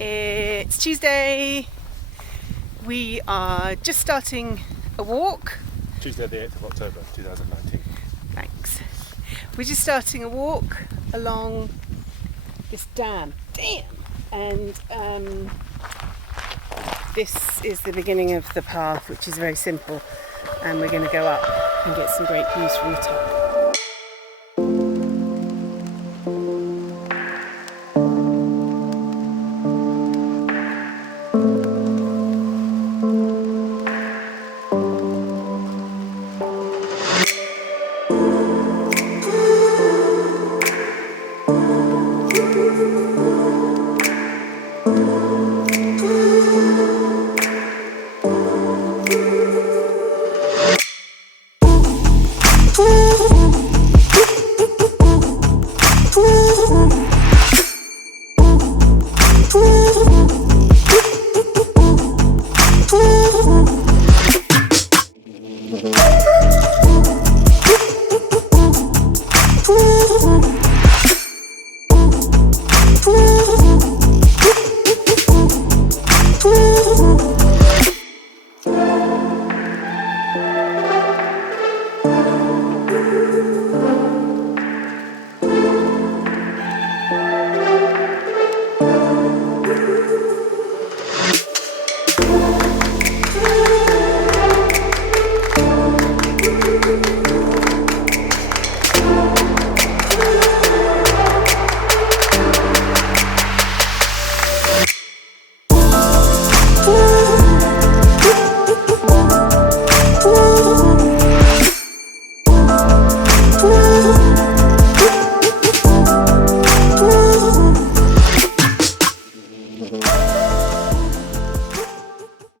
It's Tuesday. We are just starting a walk. Tuesday the 8th of October 2019. Thanks. We're just starting a walk along this dam. Damn! And this is the beginning of the path, which is very simple. And we're going to go up and get some great views from the top.